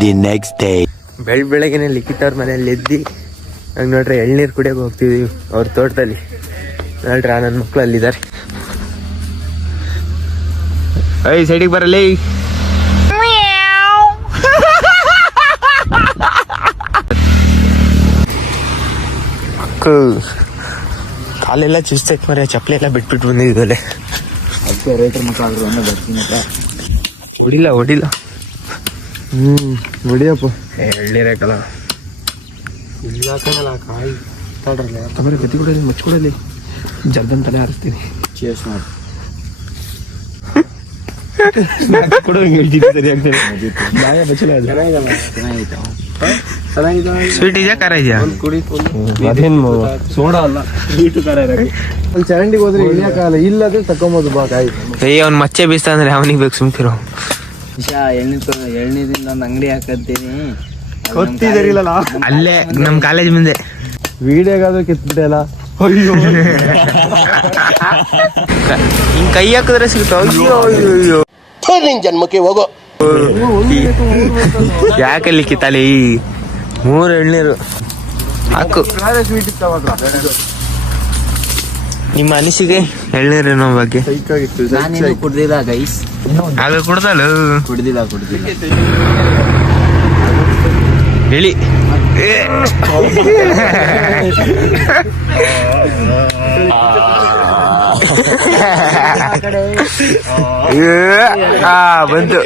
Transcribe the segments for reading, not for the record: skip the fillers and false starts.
The next day ಬೆಳಗ್ಗೆನೆ ಲಿಖಿತ್ ಅವ್ರ ಮನೇಲಿ ಎದ್ದು ಹಂಗೆ ನೋಡ್ರಿ ಎಳ್ನೀರು ಕುಡಿಯೋಕೆ ಹೋಗ್ತಿದೀವಿ ಅವ್ರ ತೋಟದಲ್ಲಿ. ನೋಡ್ರಿ ನನ್ನ ಮಕ್ಳು ಅಲ್ಲಿದ್ದಾರೆ. ಐ ಸೈಡಿಗೆ ಬರಲಿ. ಕಾಲೆಲ್ಲ ಚುಸ್ತೈತ್ ಮರ, ಚಪ್ಪಲಿ ಎಲ್ಲ ಬಿಟ್ಬಿಟ್ಟು ಬಂದಿದ್ದಲೆ. ಹೊಡಿಲ್ಲ ಹೊಡಿಲ್ಲ. ಹೊಡಿಯಪ್ಪ. ಎಳ್ನೀರಾಕಲ್ಲ ಇಲ್ಲ ಕಣಲ್ಲ, ಕಾಯಿ ತಡ್ರಲ್ಲ ತಮರೆ ಗತಿ ಕೊಡಲಿ, ಮಚ್ಕೊಡಲಿ, ಜಲ್ದನ್ ತಲೆ ಹಾರಿಸ್ತೀನಿ. ಚೇಸ್ ಮಾಡಿ ಸ್ವೀಟ್ ಇದೆಯಾ, ಖಾರ ಇದೆಯಾ? ಸೋಡಾ ಅಲ್ಲ, ಸ್ವೀಟ್ ಖಾರ ಇರಕ್ಕೆ. ಅಲ್ಲಿ ಚರಂಡಿಗೆ ಹೋದ್ರೆ ಇಳಿಯಕಾಗಲ್ಲ, ಇಲ್ಲದೆ ತಕೊಂಬೋದು ಬಾ ಕಾಯಿ. ಅವ್ನ್ ಮಚ್ಚೆ ಬೀಸ್ತಾ ಅಂದ್ರೆ ಅವನಿಗೆ ಬೇಕು, ಸುಮ್ಕಿರೋ. ಎಳ್ನೀರಿಂದ ಒಂದು ಅಂಗಡಿ ಹಾಕತ್ತೀನಿ, ಗೊತ್ತಿದ್ದೀರಿಲ್ಲ ಅಲ್ಲೇ ನಮ್ ಕಾಲೇಜ್ ಮುಂದೆ. ವಿಡಿಯೋಗಾದ್ರೂ ಕಿತ್ಬಿಟ್ಟೆಲ್ಲ. ಅಯ್ಯೋ ಹಿಂಗ್ ಕೈ ಹಾಕಿದ್ರೆ ಸಿಗುತ್ತ. ಅಯ್ಯೋ ಅಯ್ಯೋ ನಿನ್ ಜನ್ಮಕ್ಕೆ ಹೋಗೋ. ಯಾಕೆ ಲಿಖಿತಲಿ 3 ಎಳ್ನೀರು ಹಾಕು. ನಿಮ್ಮ ಅನಿಸಿಕೆ ಎಳ್ನೀರಿನ ಬಗ್ಗೆ? ನಾನೇನು ಕುಡ್ದಿಲ್ಲ ಗೈಸ್. ಆಗ ಕುಡ್ದಲ್ಲ, ಕುಡ್ದಿಲ್ಲ ಹೇಳಿ. ಬಂತು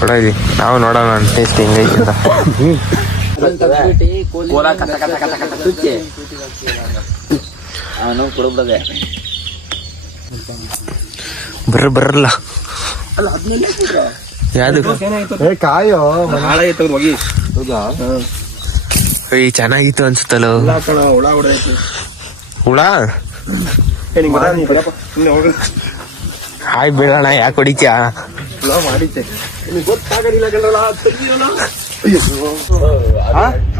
ಕೊಡಿ, ನಾವು ನೋಡೋಣ ಟೇಸ್ಟ್ ಹೆಂಗೈತೆ ಅಂತ. ಕೊಡ್ಬಿಡದೆ ಬರಲ್ಲ ಯಾವ್ದು ಕಾಯೋ ಚೆನ್ನಾಗಿತ್ತು ಅನ್ಸುತ್ತಲ್ಲ. ಹುಳ ಹಾಯ್ ಬೀಳೋಣ, ಯಾಕೆ ಹೊಡಿತ್ಯಾ?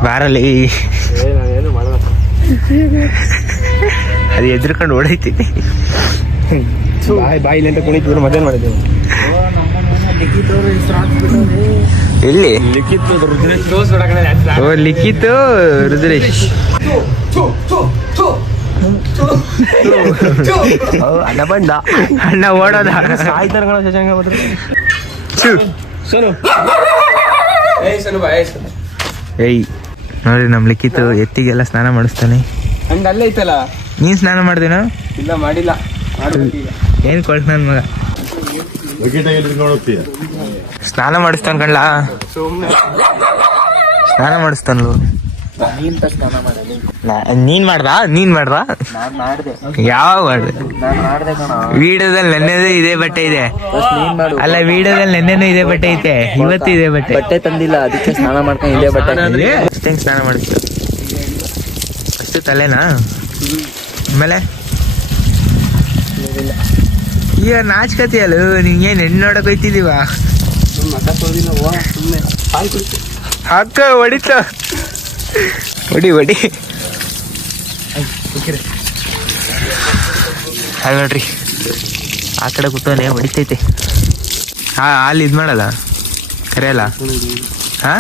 ಬಾರಲ್ಲಿ ಅದು ಎದ್ರಕೊಂಡು ಓಡೈತೀನಿ. ಬಾಯಿಲಿ ಅಂತ ಕುಣಿತಿದ್ರು, ಮಧ್ಯಾಹ್ನ ಮಾಡಿದ್ದೇವೆ. ಎಲ್ಲಿ? ಲಿಖಿತ್ ಓ ಲಿಖಿತ್ ರುದ್ರೇಶ್. ಅಣ್ಣ ಬಂದ, ಅಣ್ಣ ಓಡೋದ. ಏಯ್ ನೋಡ್ರಿ, ನಮ್ ಲಿಖಿತ್ ಎತ್ತಿಗೆಲ್ಲ ಸ್ನಾನ ಮಾಡಿಸ್ತಾನೆ. ಹಂಗ ಅಲ್ಲೇ ಐತಲ್ಲ. ನೀನ್ ಸ್ನಾನ ಮಾಡ್ದೇನೋ? ಇಲ್ಲ ಮಾಡಿಲ್ಲ. ಏನ್ ಕೊಳ್ತ ನನ್ ಮಗ ಸ್ನಾನ ಮಾಡಿಸ್ತಾನ ಕಣ್ಲಾ. ಸ್ನಾನ ಮಾಡಿಸ್ತಾನಲ್ವ? ನೀನ್ ಮಾಡ್ದ? ಯಾವ ಮಾಡ್ದೆ? ವಿಡಿಯೋದಲ್ಲಿ ನೆನ್ನೆದು ಇದೇ ಬಟ್ಟೆ ಇದೆ ಅಲ್ಲ, ವಿಡಿಯೋದಲ್ಲಿ ನೆನ್ನೆನೂ ಇದೇ ಬಟ್ಟೆ ಐತೆ, ಇವತ್ತು ಇದೇ ಬಟ್ಟೆ ತಂದಿಲ್ಲ, ಅದಕ್ಕೆ ಸ್ನಾನ ಮಾಡ್ಕೊಂಡು ಇದೇ ಬಟ್ಟೆ. ಅಷ್ಟೇ ಸ್ನಾನ ಮಾಡಿಸ್ತ ಅಷ್ಟು ತಲೆನಾ? ಆಮೇಲೆ ಈಗ ನಾಚ್ಕತಿಯಲ್ಲ, ನಿಂಗೇನ್ ಹೆಣ್ಣು ನೋಡಕ್ ಹೋಯ್ತಿದೀವ? ಅಕ್ಕ ಹೊಡಿತ, ಹೊಡಿ ಹಾಗೆ ನೋಡ್ರಿ, ಆ ಕಡೆ ಕೂತವನೆ ಹೊಡಿತೈತೆ. ಅಲ್ಲಿ ಇದ್ ಮಾಡಲ್ಲ, ಕರೆಯಲ್ಲ. ಹಾ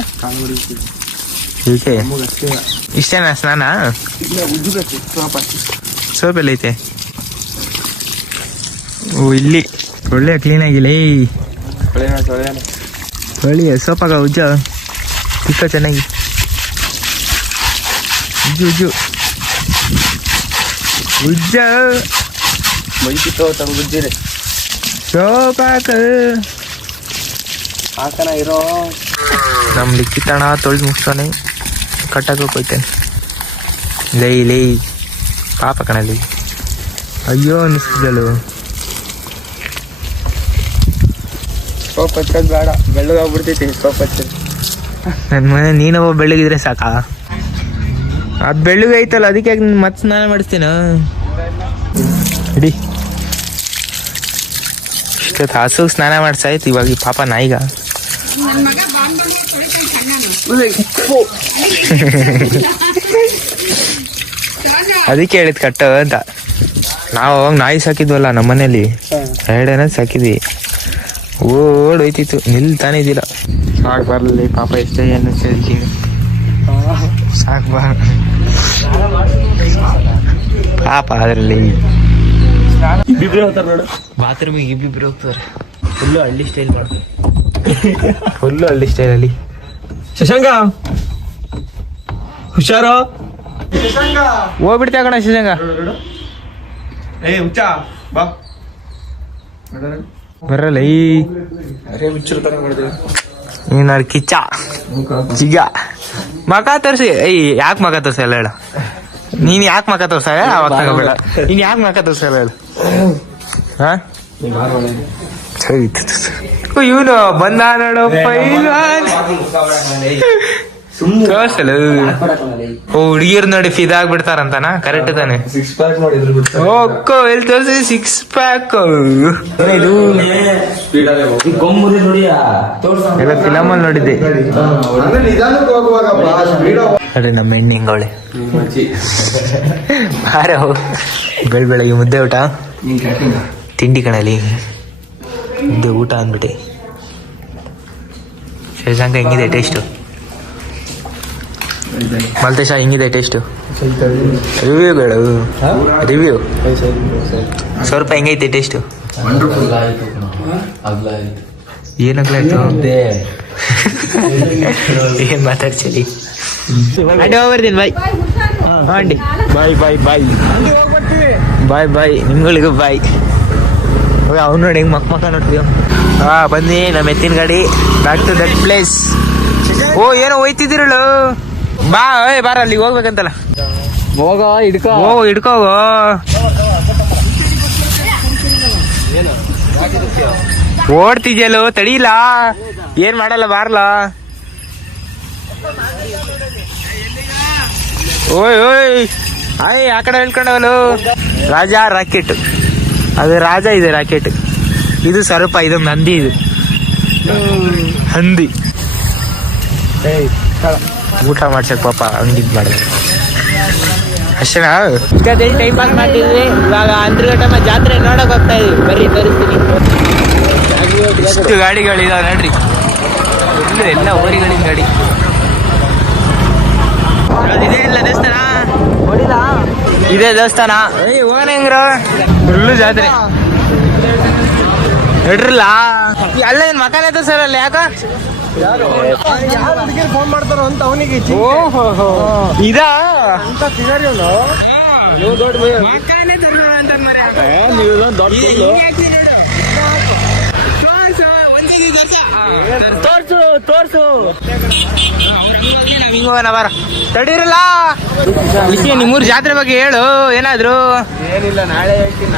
ಇಷ್ಟೇನಾ ಸ್ನಾನ? ಸೋಪ್ ಎಲ್ಲ ಐತೆ? ಓ ಇಲ್ಲಿ ಒಳ್ಳೆ ಕ್ಲೀನ್ ಆಗಿಲ್ಲ. ಹೊಳಿ ಸೋಪಾಗ ಉಜ್ಜ ತಿಕ್ಕ ಚೆನ್ನಾಗಿ ಉಜ್ಜು ಉಜ್ಜಿರಿ ಸೋಪಾಕ ಹಾಕನ ಇರೋ. ನಮ್ ಲಿಖಿತಣ ತೊಳ್ದು ಮುಗಿಸೋನೆ, ಕಟ್ಟಕ್ಕೆ ಹೋಗ್ತೇನೆ. ಲೈ ಪಾಪ ಕಣಲ್ಲಿ. ಅಯ್ಯೋ ಅನಿಸ್ತಿದ್ದಳು. ಸೋಪ್ ಹಚ್ಚೋದು ಬೇಡ, ಬೆಳ್ಳಗಾಗ್ಬಿಡ್ತೈತಿ ಸೋಪ್ ಹಚ್ಚೋದು. ನನ್ನ ಮನೆ ನೀನೊಬ್ಬ ಬೆಳ್ಳಗಿದ್ರೆ ಸಾಕಾ? ಅದು ಬೆಳ್ಳಗೆ ಐತಲ್ಲ, ಅದಕ್ಕೆ ಮತ್ತೆ ಸ್ನಾನ ಮಾಡಿಸ್ತೇನ? ಇಡಿ ಇಷ್ಟೊತ್ತು ಹಸುಗೆ ಸ್ನಾನ ಮಾಡ್ಸಾಯ್ತು, ಇವಾಗ ಈ ಪಾಪ ನಾಯಿಗ. ಅದಕ್ಕೆ ಹೇಳಿದ್ ಕಟ್ಟ ಅಂತ. ನಾವು ಅವಾಗ ನಾಯಿ ಸಾಕಿದ್ವಲ್ಲ ನಮ್ಮನೇಲಿ, 2 ಸಾಕಿದ್ವಿ. ಓಡೋಯ್ತಿತ್ತು, ನಿಲ್ತಾನೆ ಇದ್ದಿಲ್ಲ. ಸಾಕು ಬರಲಿ ಪಾಪ, ಎಷ್ಟೇ ಏನು ಕೇಳ್ತೀನಿ. ಸಾಕು ಬಾ ಪಾಪ. ಅದರಲ್ಲಿ ಬಾತ್ರೂಮಿಗೆ ಇಬ್ಬಿಬ್ರು ಹೋಗ್ತಾರೆ. ಫುಲ್ಲು ಹಳ್ಳಿ ಸ್ಟೈಲ್ ಮಾಡ್ತಾರೆ, ಫುಲ್ಲು ಹಳ್ಳಿ ಸ್ಟೈಲಲ್ಲಿ. ಶಶಾಂಕ ಹುಷಾರು, ಹೋಗ್ಬಿಡ್ತೀಯ ಕಣ ಶಶಾಂಕ. ಬರಲ್ಲ ನೀನು ಕಿಚ್ಚ ಜಿಗ ಮಕ ತೋರ್ಸಿ. ಯಾಕೆ ಮಕ ತೋರ್ಸಲ್ಲ ಹೇಳ? ನೀನ್ ಯಾಕೆ ಮಕ ತೋರ್ಸಲ್ಲ? ಅವಾಗ ತಗೋಬೇಡ. ನೀನ್ ಯಾಕೆ ಮಕ ತೋರ್ಸಲ್ಲ ಹೇಳು? ಹಾ ಇವನು ಬಂದ ನೋಡಪ್ಪ, ತೋರ್ಸಲ್ಲ. ಹುಡುಗಿರ್ ನೋಡಿ ಫಿದಾ ಆಗ್ಬಿಡ್ತಾರಂತಾನ, ಕರೆಕ್ಟ್ ತಾನೆ? ಓಕ್ಕೋ ಎಲ್ಲಿ ತೋರ್ಸಿ 6 ಪ್ಯಾಕ್. ಇದು ಎಲ್ಲ ಫಿಲಮ್ ಅಲ್ಲಿ ನೋಡಿದ್ದೆ. ಅರೆ ನಮ್ಮ ಹೆಣ್ಣು ಹಿಂಗವಳೆ. ಬೆಳಗ್ಗೆ ಮುದ್ದೆ ಊಟ, ತಿಂಡಿ ಕಣಲಿ ಮುದ್ದೆ ಊಟ ಅಂದ್ಬಿಟ್ಟೆ. ಶಶಾಂಕ ಹೆಂಗಿದೆ ಟೇಸ್ಟು? ಮಲ್ತೇಶ ಹೆಂಗಿದೆ ಟೇಸ್ಟು? ರಿವ್ಯೂಗಳು, ರಿವ್ಯೂ ಸ್ವಲ್ಪ ಹೆಂಗೈತೆ ಟೇಸ್ಟು? ಏನಾಗ್ಲಾಯ್ತು? ಏನ್ ಮಾತಾಡ್ಸಲಿ? ಅಂಡಿ ಹೋಗ್ಬರ್ತೀನಿ. ಬಾಯ್ ಅಂಡಿ, ಬಾಯ್ ಬಾಯ್ ಬಾಯ್ ಬಾಯ್ ಬಾಯ್. ನಿಮ್ಗಳಿಗೂ ಬಾಯ್. ಅವ್ನು ನೋಡಿ ಹೆಂಗ್ ಮಕ್ಕ ನೋಡ್ತೀವಿ. ಬನ್ನಿ ನಮ್ಮ ಎತ್ತಿನ ಗಾಡಿ. Back to that place. ಓ ಏನೋ ಹೋಯ್ತಿದ್ದೀರಳು. ಬಾ ಬಾರ, ಅಲ್ಲಿ ಹೋಗ್ಬೇಕಂತಲ್ಲ. ಹೋಗ ಹಿಡ್ಕೋ, ಹಿಡ್ಕೋಗೋ. ಓಡ್ತಿದ್ಯಲ್ಲೋ, ತಡೀಲ. ಏನ್ ಮಾಡಲ್ಲ, ಬಾರ್ಲ. ಓಯ್ ಓಯ್ ಆ ಕಡೆ ಹೇಳ್ಕೊಂಡವಲು. ರಾಜ ರಾಕೆಟ್, ಅದು ರಾಜ, ಇದೆ ರಾಕೆಟ್. ಇದು ಸರ್ಪ, ಇದೊಂದು ಹಂದಿ. ಇದು ಹಂದಿ. ಊಟ ಮಾಡ್ಸಕ್ ಪಾಪ ಹಂಗಿದ್ ಮಾಡಿದ್ರೆ ಅಷ್ಟೇನಾ? ಟೈಮ್ ಪಾಸ್ ಮಾಡ್ತಿದ್ವಿ. ಇವಾಗ ಅಂತರ್ಘಟ್ಟಮ್ಮ ಜಾತ್ರೆ ನೋಡಕ್ ಹೋಗ್ತಾ ಇದೀವಿ. ಬರ್ರಿ ತೋರಿಸ್ತೀನಿ. ಇಷ್ಟು ಗಾಡಿಗಳಿದಾವೆ ನೋಡ್ರಿ, ಎಲ್ಲ ಓರಿಗಳಿನ ಗಾಡಿ. ಇದೇ ಇಲ್ಲ ದೇವಸ್ಥಾನ, ಇದೇ ದೇವಸ್ಥಾನ. ಹೋಗೋಣ ಹೆಂಗ್ರ? ಫುಲ್ಲು ಜಾತ್ರೆ ನಡ್ರಲ್ಲ. ಅಲ್ಲ ಏನ್ ಮಕಾನೇ ತೋರ್ಸಲ್ಲ, ಯಾಕ? ಫೋನ್ ಮಾಡ್ತಾರ ಅಂತ ಅವನಿಗೆ ಇದಾ ತೋರ್ಸು. ಹಿಂಗೋನ ಬಾರ, ತಡೀರಲ್ಲ. ವಿಷಯ ನಿಮ್ಮೂರ್ ಜಾತ್ರೆ ಬಗ್ಗೆ ಹೇಳು ಏನಾದ್ರು. ಏನಿಲ್ಲ, ನಾಳೆ ಹೇಳ್ತೀನಿ.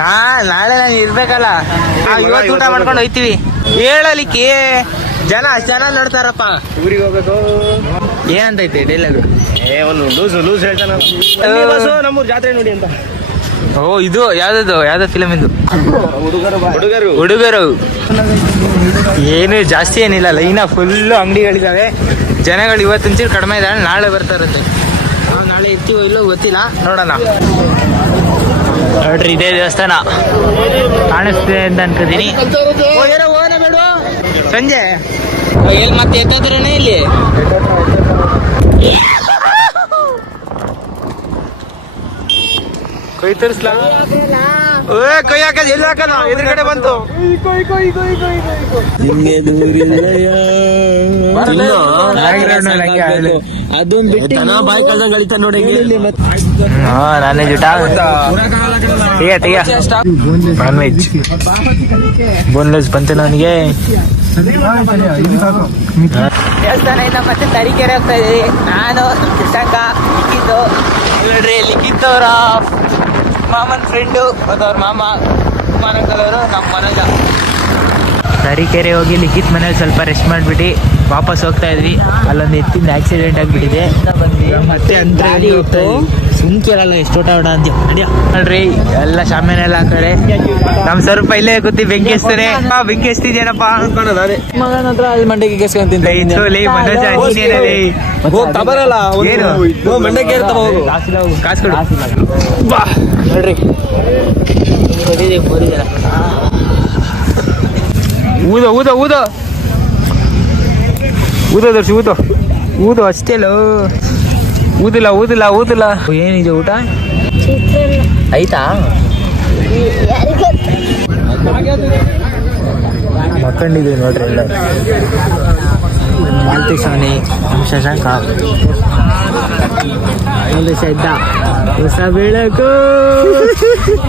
ನಾಳೆ ನಾನು ಇರ್ಬೇಕಲ್ಲ. ಇವತ್ತು ಊಟ ಮಾಡ್ಕೊಂಡು ಹೋಯ್ತೀವಿ. ಹೇಳಲಿಕ್ಕೆ ಜನ ಅಷ್ಟ್ ಜನ ನೋಡ್ತಾರಪ್ಪ. ಊರಿಗೆ ಹೋಗ್ಬೇಕು. ಏನಂತೈತೆ ಡೈಲಾಗ್? ಒಂದು ಲೂಸ್ ಹೇಳ್ತಾನ. ನಮ್ಮೂರ್ ಜಾತ್ರೆ ನೋಡಿ ಅಂತ. ಓ ಇದು ಯಾವ್ದು ಫಿಲಮ್ ಇದು? ಹುಡುಗರು. ಏನು ಜಾಸ್ತಿ ಏನಿಲ್ಲ, ಲೈನ ಫುಲ್ಲು ಅಂಗಡಿಗಳಿದಾವೆ. ಜನಗಳು ಇವತ್ತು ಒಂಚೂರು ಕಡಿಮೆ ಇದ್ದಾಳೆ, ನಾಳೆ ಬರ್ತಾರಂತೆ. ನಾಳೆ ಇರ್ತೀವೋ ಇಲ್ಲೋ ಗೊತ್ತಿಲ್ಲ, ನೋಡೋಣ. ನೋಡ್ರಿ ಇದೇ ದೇವಸ್ಥಾನ ಕಾಣಿಸ್ತಿದೆ ಅಂತ ಅನ್ಕೋತೀನಿ. ಬೇಡ ಸಂಜೆ ಎಲ್ಲಿ ಮತ್ತೆ ಎತ್ತದ್ರೇನೆ ಇಲ್ಲಿ. ಕೈ ತರಿಸ್ಲಾ? ಕೈ ಹಾಕದ್ ಎಲ್ಲಿ ಹಾಕಲ್ಲ, ಎದುರುಗಡೆ ಬಂತು. ಅದೊಂದು ಬಿಟ್ಟು ಬಾಯ್ ಕಳ್ದಂಗ್ ಗಳಿತ ನೋಡಿ. ನಾನೇ ಜುಟ ನಾನ್ ವೆಜ್ ಬೋನ್ಲೆಸ್ ಬಂತು ನನಗೆ. ದೇವಸ್ಥಾನ ಇಂದ ಮತ್ತೆ ತರೀಕೆರೆ ಹೋಗ್ತಾ ಇದೀವಿ. ನಾನು ಶಶಾಂಕ, ಲಿಖಿತ್. ನೋಡ್ರಿ ಲಿಖಿತ್ ಅವರ ಮಾಮನ್ ಫ್ರೆಂಡು ಮತ್ತು ಅವ್ರ ಮಾಮ ಕುಮಾರಂಕಲ್ ಅವರು, ನಮ್ಮ ಮನೋಜ. ತರೀಕೆರೆ ಹೋಗಿ ಲಿಖಿತ್ ಮನೇಲಿ ಸ್ವಲ್ಪ ರೆಸ್ಟ್ ಮಾಡಿಬಿಟ್ಟು ವಾಪಸ್ ಹೋಗ್ತಾ ಇದ್ವಿ. ಅಲ್ಲೊಂದು ಎತ್ತಿಂದ ಆಕ್ಸಿಡೆಂಟ್ ಆಗಿಬಿಟ್ಟಿದೆ. ಮತ್ತೆ ಗಾಡಿ ಇತ್ತು, ಸುಮ್ಕಿರಲ್ಲ ಎಷ್ಟು ಊಟ ಊಟ ಅಂತ ನೋಡ್ರಿ. ಎಲ್ಲ ಶಾಮಿಯಾನೆಲ್ಲ ಆ ಕಡೆ. ನಮ್ ಸ್ವಲ್ಪ ಇಲ್ಲೇ ಕೂತಿ ಬೆಂಕಿ ಹಚ್ತಾನೆ. ಬೆಂಕಿ ಹಚ್ತಿದ್ಯೇನಪ್ಪ ಮಗನ ಹತ್ರ ಅಲ್ಲಿ ಮಂಡಕ್ಕಿ ಕೆಸ್ಕೊಂತೀನಿ. ಮನೋಜ ನೀನೇನಲ್ಲಿ ಏನು ಮಂಡಕ್ಕಿ ಇರ್ತಾವ, ಹೋಗು ಕಾಸು ಕೊಡು. ಬಾ ನೋಡ್ರಿ ಊದೋ ಊದೋ ಊದೋ ಊದೋ ದರ್ಶಿ ಊದೋ ಊದು ಅಷ್ಟೇಲೋ ಊದಿಲ್ಲ ಊದಿಲ್ಲ ಊದಿಲ್ಲ. ಏನಿದೆ ಊಟ ಆಯ್ತಾ? ಮಕ್ಕಂಡಿದ್ದೀವಿ ನೋಡ್ರಿ ಎಲ್ಲ. ಮಾಲ್ತಿ ಸೋನಿ ಶಶಾಂಕ ಶೆಡ್ಡ ಹೊಸ ಬೆಳಕು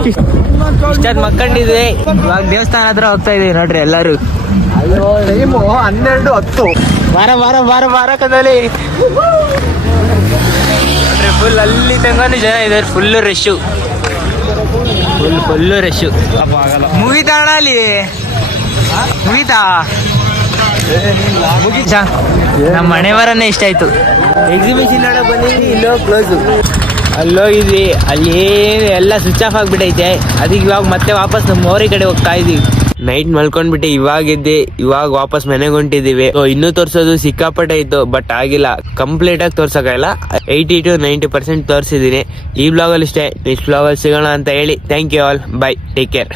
ಇಷ್ಟಾದ್ ಮಕ್ಕಂಡಿದ್ವಿ. ಇವಾಗ ದೇವಸ್ಥಾನ ಹತ್ರ ಹೋಗ್ತಾ ಇದೀವಿ ನೋಡ್ರಿ ಎಲ್ಲರೂ. ಟೈಮು 12:10. ಬಾರ ಬಾರ ಬಾರ ಬಾರ ಕದಲ್ಲಿ ಫುಲ್ ಅಲ್ಲಿ ತನಕನೂ ಜನ ಇದ್ದಾರೆ. Full rush, full rush. ಮುಗೀತಾ ಅಣ್ಣ ಅಲ್ಲಿ? ಮುಗೀತಾ? ನಮ್ಮ ಮನೆ ಬರನೇ ಇಷ್ಟ ಆಯ್ತು. ಎಕ್ಸಿಬಿಷನ್ ನೋಡಕ್ ಬಂದಿದ್ವಿ, ಇಲ್ಲೋ ಕ್ಲೋಸು. ಅಲ್ಲೋಗಿದ್ವಿ, ಅಲ್ಲಿ ಎಲ್ಲ ಸ್ವಿಚ್ ಆಫ್ ಆಗಿಬಿಟ್ಟೈತೆ. ಅದಕ್ಕೆ ಇವಾಗ ಮತ್ತೆ ವಾಪಸ್ ನಮ್ಮ ಮೋರಿ ಕಡೆ ಹೋಗ್ತಾ ಇದೀವಿ. ನೈಟ್ ಮಲ್ಕೊಂಡ್ಬಿಟ್ಟು ಇವಾಗ ಇದ್ದೆ, ಇವಾಗ ವಾಪಸ್ ಮನೆಗೆ ಹೊಂಟಿದೀವಿ. ಇನ್ನೂ ತೋರ್ಸೋದು ಸಿಕ್ಕಾಪಟ್ಟೆ ಇತ್ತು, ಬಟ್ ಆಗಿಲ್ಲ. ಕಂಪ್ಲೀಟ್ ಆಗಿ ತೋರ್ಸಕ್ಕಾಗಿಲ್ಲ. 80 to 90% ತೋರಿಸಿದೀನಿ. ಈ ಬ್ಲಾಗಲ್ಲಿ ಇಷ್ಟೇ. ನೆಕ್ಸ್ಟ್ ಬ್ಲಾಗಲ್ಲಿ ಸಿಗೋಣ ಅಂತ ಹೇಳಿ thank you all. Bye, take care.